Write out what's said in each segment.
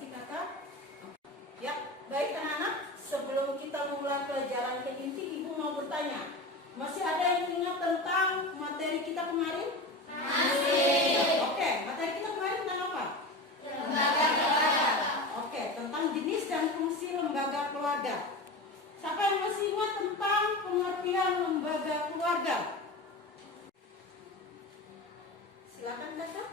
kasih kakak. Ya, baik anak-anak. Sebelum kita mulai pelajaran ke inti, Ibu mau bertanya. Masih ada yang ingat tentang materi kita kemarin? Masih. Oke, materi kita kemarin tentang apa? Lembaga keluarga. Oke, tentang jenis dan fungsi lembaga keluarga. Siapa yang masih ingat tentang pengertian lembaga keluarga? Silakan kakak.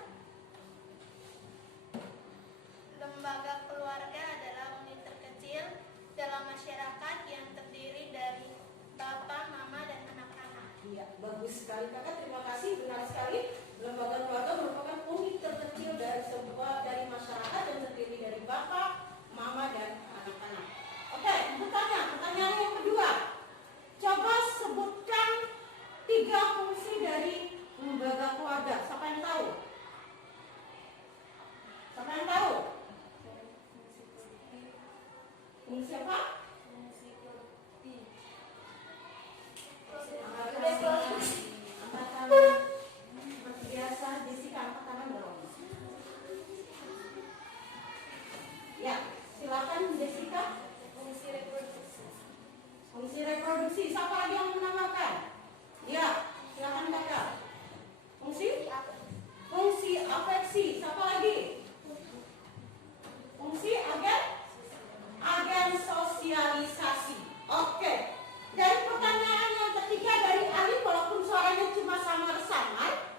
Lembaga keluarga adalah unit terkecil dalam masyarakat yang terdiri dari bapak, mama, dan anak-anak. Iya, bagus sekali kakak. Terima kasih, benar sekali. Lembaga keluarga merupakan unit terkecil dari masyarakat yang terdiri dari bapak, mama, dan anak-anak. Oke, pertanyaan yang kedua. Coba sebutkan 3 fungsi dari lembaga keluarga. Siapa yang tahu? Siapa yang tahu? Fungsi apa? Angkat tangan. Seperti biasa, Jessica angkat tangan dong. Ya, silakan Jessica. Fungsi reproduksi. Fungsi reproduksi. Siapa lagi yang menambahkan? Ya, silakan kakak. Fungsi afeksi. Siapa lagi? Fungsi agen sosialisasi. Oke. Dan pertanyaan yang ketiga dari Ali, walaupun suaranya cuma samar-samar,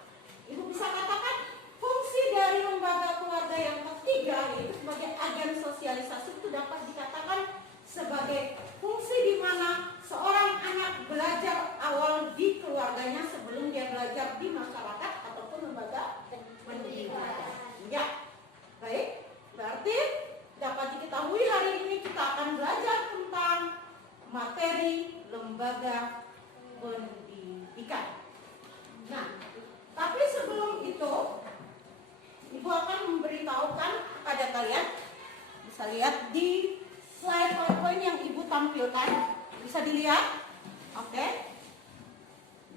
Ibu bisa katakan fungsi dari lembaga keluarga yang ketiga, yaitu sebagai agen sosialisasi, itu dapat dikatakan sebagai fungsi di mana seorang anak belajar awal di keluarganya sebelum dia belajar di masyarakat ataupun lembaga pendidikan. Ya, baik. Berarti dapat diketahui hari ini kita akan belajar tentang materi lembaga pendidikan. Nah, tapi sebelum itu, Ibu akan memberitahukan kepada kalian, bisa lihat di slide PowerPoint yang Ibu tampilkan, bisa dilihat. Oke,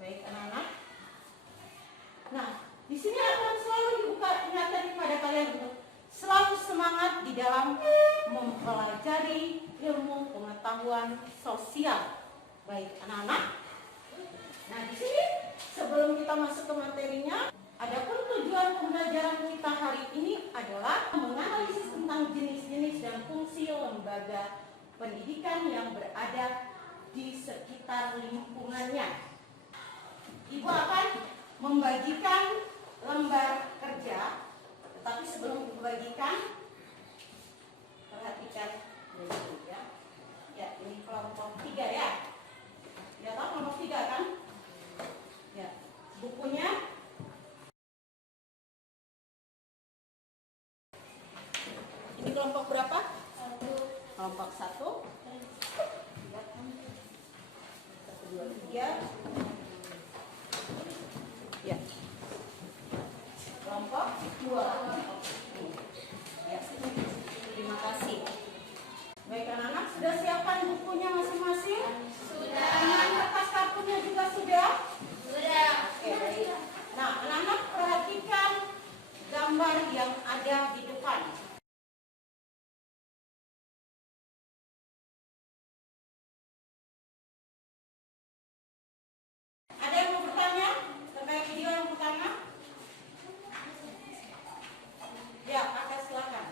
baik anak-anak. Nah, di sini akan selalu Ibu ingatkan kepada kalian untuk selalu semangat di dalam mempelajari ilmu pengetahuan sosial. Baik anak-anak. Nah, di sini sebelum kita masuk ke materinya, adapun tujuan pembelajaran kita hari ini adalah menganalisis tentang jenis-jenis dan fungsi lembaga pendidikan yang berada di sekitar lingkungannya. Ibu akan membagikan lembar kerja, tetapi sebelum dibagikan, perhatikan dulu ya. Ya, ini kelompok 3 ya. Ya, tahu kelompok 3 kan? Ya, bukunya. Ini kelompok berapa? 1. Kelompok 1. 1, 2, 3. Ya. Kelompok 2. Ya. Terima kasih. Baik anak-anak, sudah siapkan bukunya masing-masing? Sudah. Dengan kertas kartunya juga sudah? Sudah. Oke, baik. Nah, anak-anak perhatikan gambar yang ada di depan. Ada yang mau bertanya terkait video yang pertama? Ya, kakak silakan.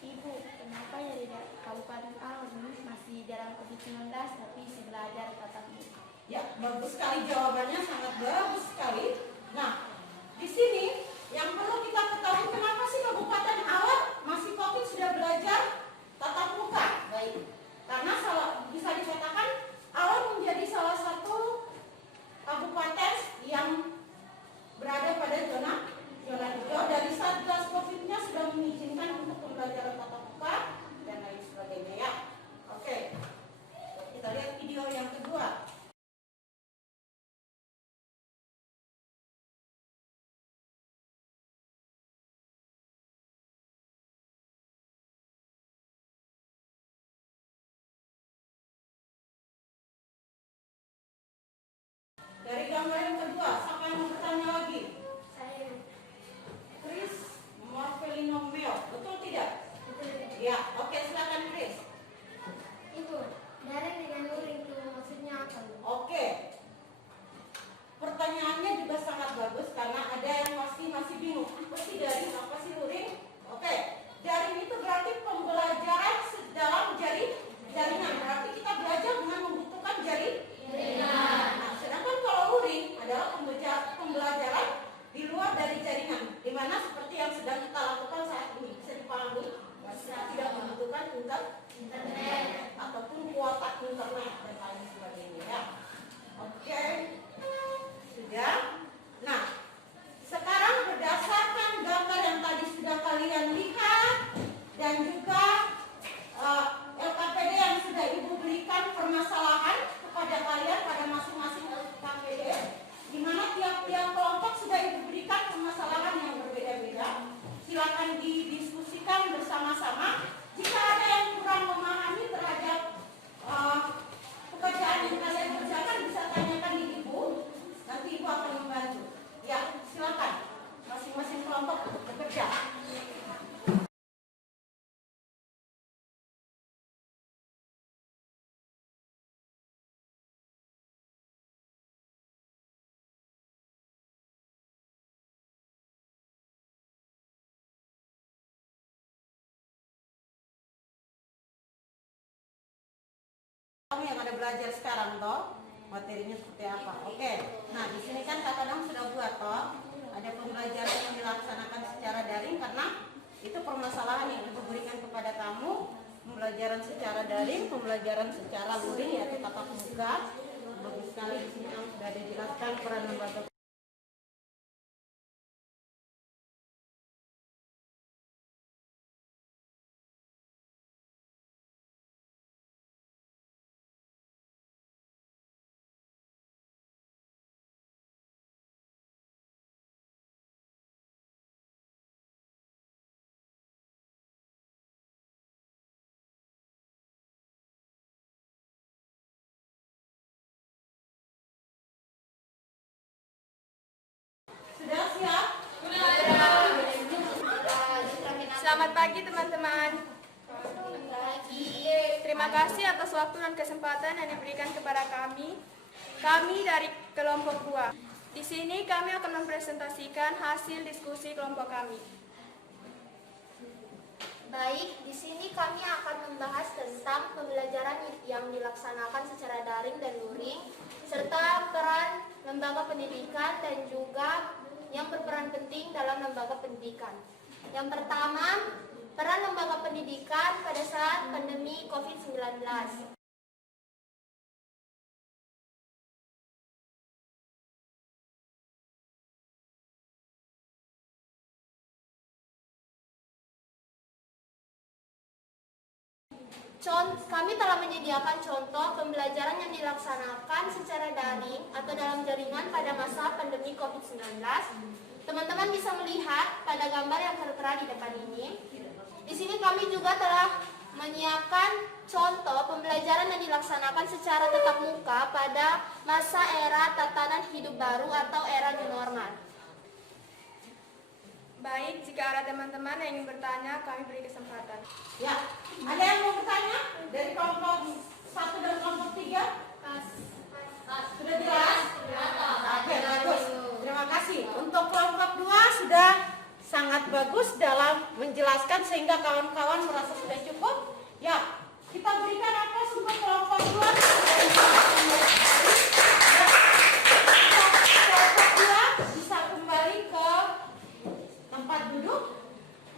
Ibu, kenapa ya di Kabupaten Alor ini masih dalam COVID-19 tapi si belajar tatap muka? Ya, bagus sekali jawabannya, sangat bagus sekali. Nah, di sini yang perlu kita ketahui, kenapa sih Kabupaten Alor masih COVID sudah belajar tatap muka? Baik, karena bisa dikatakan Alor menjadi salah satu kabupaten yang berada pada zona hijau. Dari Satgas COVID-nya sudah mengizinkan untuk pembelajaran tatap muka dan lain sebagainya ya. Oke, kita lihat video yang kedua. kamu yang ada belajar sekarang toh? Materinya seperti apa? Oke. Nah, di sini kan Kak Kadang sudah buat toh. Ada pembelajaran yang dilaksanakan secara daring karena itu permasalahan yang Ibu berikan kepada kamu. Pembelajaran secara daring, pembelajaran secara luring yaitu tatap muka. Bagus sekali di sini kamu sudah ada jelaskan peran lembaga. Sudah siap? Selamat pagi teman-teman. Terima kasih atas waktu dan kesempatan yang diberikan kepada kami. Kami dari kelompok 2. Di sini kami akan mempresentasikan hasil diskusi kelompok kami. Baik, di sini kami akan membahas tentang pembelajaran yang dilaksanakan secara daring dan luring, serta peran lembaga pendidikan dan juga yang berperan penting dalam lembaga pendidikan. Yang pertama, peran lembaga pendidikan pada saat pandemi COVID-19. Kami telah menyediakan contoh pembelajaran yang dilaksanakan secara daring atau dalam jaringan pada masa pandemi COVID-19. Teman-teman bisa melihat pada gambar yang tertera di depan ini. Di sini kami juga telah menyiapkan contoh pembelajaran yang dilaksanakan secara tatap muka pada masa era tatanan hidup baru atau era new normal. Baik, jika ada teman-teman yang ingin bertanya, kami beri kesempatan. Ya, ada yang mau bertanya dari kelompok 1 dan kelompok 3? Sudah jelas? Oke, bagus. Terima kasih. Untuk kelompok 2 sudah sangat bagus dalam menjelaskan sehingga kawan-kawan merasa sudah cukup. Ya, kita berikan aplaus untuk kelompok 2. Kelompok 2 bisa kembali ke tempat duduk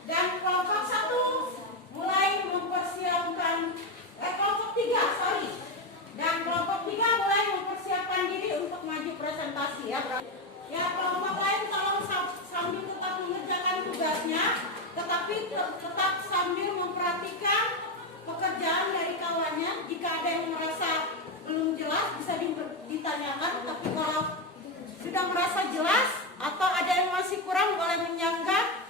dan kelompok 1 mulai mempersiapkan kelompok 3 dan kelompok 3 mulai mempersiapkan diri untuk maju presentasi ya. Ya, kelompok lain kalau sambil tetap mengerjakan tugasnya tetapi tetap sambil memperhatikan pekerjaan dari kawannya. Jika ada yang merasa belum jelas bisa ditanyakan, tapi kalau sudah merasa jelas atau ada yang masih kurang boleh menyanggah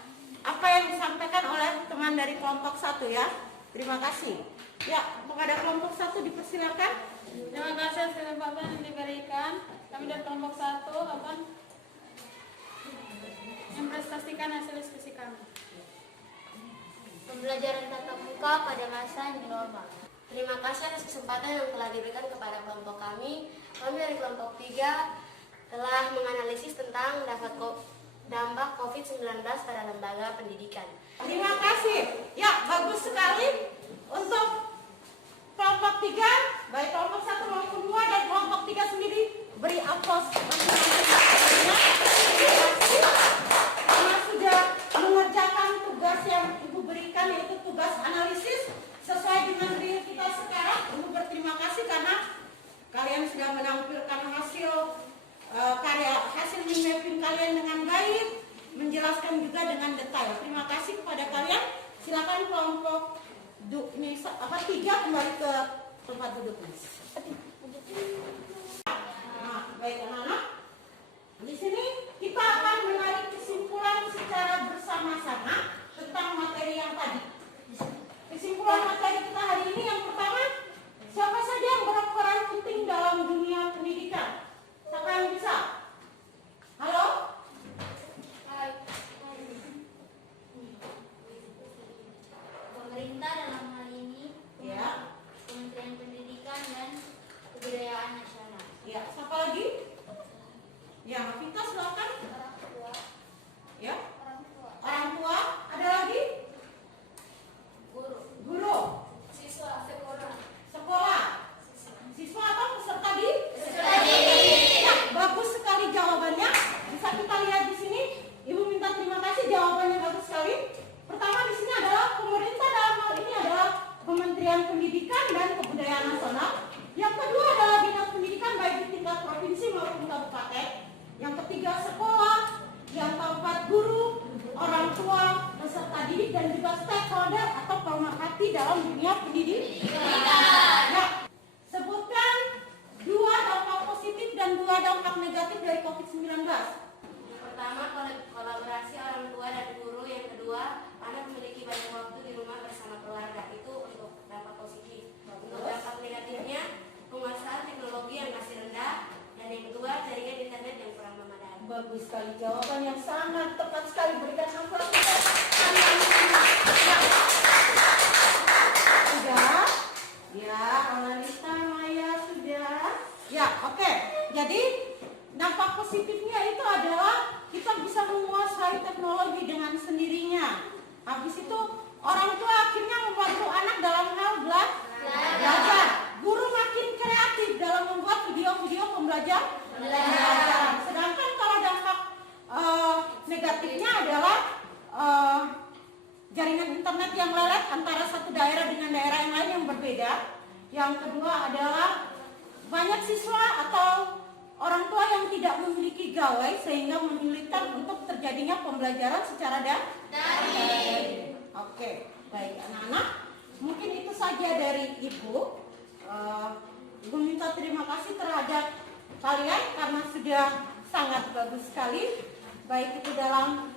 apa yang disampaikan oleh teman dari kelompok 1 ya. Terima kasih. Ya, kepada kelompok 1 dipersilakan. Terima kasih atas kesempatan yang diberikan. Kami dari kelompok 1 akan mempresentasikan hasil diskusi kami. Pembelajaran tatap muka pada masa new normal. Terima kasih atas kesempatan yang telah diberikan kepada kelompok kami. Kami dari kelompok 3 telah menganalisis tentang dampak COVID-19 pada lembaga pendidikan. Terima kasih. Ya, bagus sekali. Untuk kelompok 3, baik kelompok 1 maupun 2 dan kelompok 3 sendiri beri aplaus karena sudah mengerjakan tugas yang Ibu berikan, yaitu tugas analisis sesuai dengan real kita sekarang. Ibu berterima kasih karena kalian sudah menampilkan hasil mapping kalian dengan baik, menjelaskan juga dengan detail. Terima kasih kepada kalian. Silakan kelompok 3 kembali ke tempat duduk. Nah, baik anak-anak. Di sini kita akan menarik kesimpulan secara bersama-sama tentang materi yang tadi. Kesimpulan materi kita hari ini yang pertama, siapa saja yang berperan penting dalam dunia pendidikan? Siapa yang bisa? Halo? Pemerintah dalam hal ini, Ya. Kementerian Pendidikan dan Kebudayaan Nasional. Ya, siapa lagi? Ya, Vita silakan. Orang tua, Ya. orang tua, Orang tua, ada lagi? guru, Guru. siswa, sekolah, dan Kebudayaan Nasional. Yang kedua adalah Dinas Pendidikan baik di tingkat provinsi maupun kabupaten. Yang ketiga sekolah. Yang keempat guru, orang tua, peserta didik dan juga stakeholder atau pemerhati dalam dunia pendidikan. Ya, sebutkan 2 dampak positif dan 2 dampak negatif dari COVID-19. Pertama, kolaborasi orang tua dan guru. Yang kedua, anak memiliki banyak waktu di rumah bersama keluarga. Itu untuk dampak positif. Untuk dampak negatifnya, penguasaan teknologi yang masih rendah. Dan yang kedua, jaringan internet yang kurang memadai. Bagus sekali, jawaban yang sangat tepat sekali. Berikan aplaus. Sudah? Ya, Analisa, Maya sudah. Ya, oke. Jadi dampak positifnya itu adalah kita bisa menguasai teknologi dengan sendirinya. Habis itu orang tua akhirnya membantu anak dalam hal belajar. Guru makin kreatif dalam membuat video-video pembelajaran. Sedangkan kalau dampak negatifnya adalah jaringan internet yang lelet antara satu daerah dengan daerah yang lain yang berbeda. Yang kedua adalah banyak siswa atau orang tua yang tidak memiliki gawai sehingga menyulitkan untuk terjadinya pembelajaran secara daring. Oke, baik anak-anak. Mungkin itu saja dari Ibu. Ibu minta terima kasih terhadap kalian karena sudah sangat bagus sekali. Baik itu dalam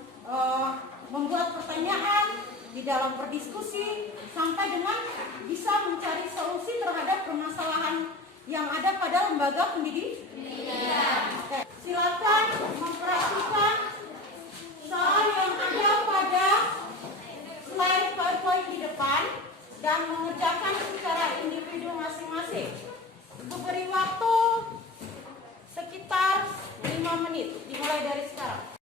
membuat pertanyaan, di dalam berdiskusi, sampai dengan bisa mencari solusi terhadap permasalahan yang ada pada lembaga pendidikan. Oke, silakan mempraktikkan soal yang ada pada slide PowerPoint di depan dan mengerjakan secara individu masing-masing. Ibu beri waktu sekitar 5 menit, dimulai dari sekarang.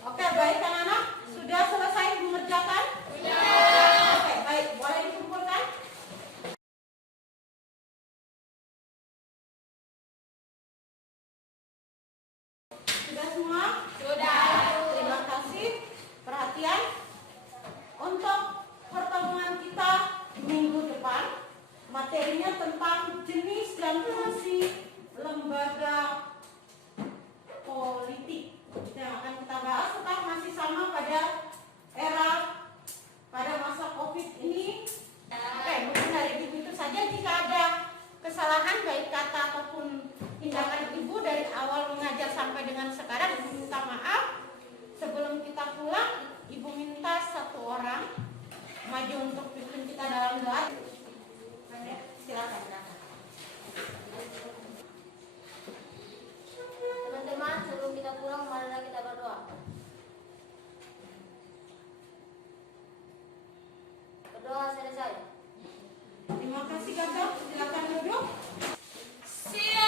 Oke, baik anak-anak, sudah selesai mengerjakan? Oke, baik, boleh dikumpulkan? Sudah semua? Sudah. Terima kasih. Perhatian. Untuk pertemuan kita minggu depan, materinya tentang jenis dan fungsi lembaga politik. Yang akan kita bahas tetap masih sama pada masa COVID ini. Oke, mungkin dari ibu itu saja. Jika ada kesalahan baik kata ataupun tindakan ibu dari awal mengajar sampai dengan sekarang, ibu minta maaf. Sebelum kita pulang, ibu minta 1 orang maju untuk pimpin kita dalam doa. Silakan. Teman-teman, sebelum kita pulang, marilah kita berdoa. Berdoa selesai. Terima kasih kakak. Silakan duduk. Siap.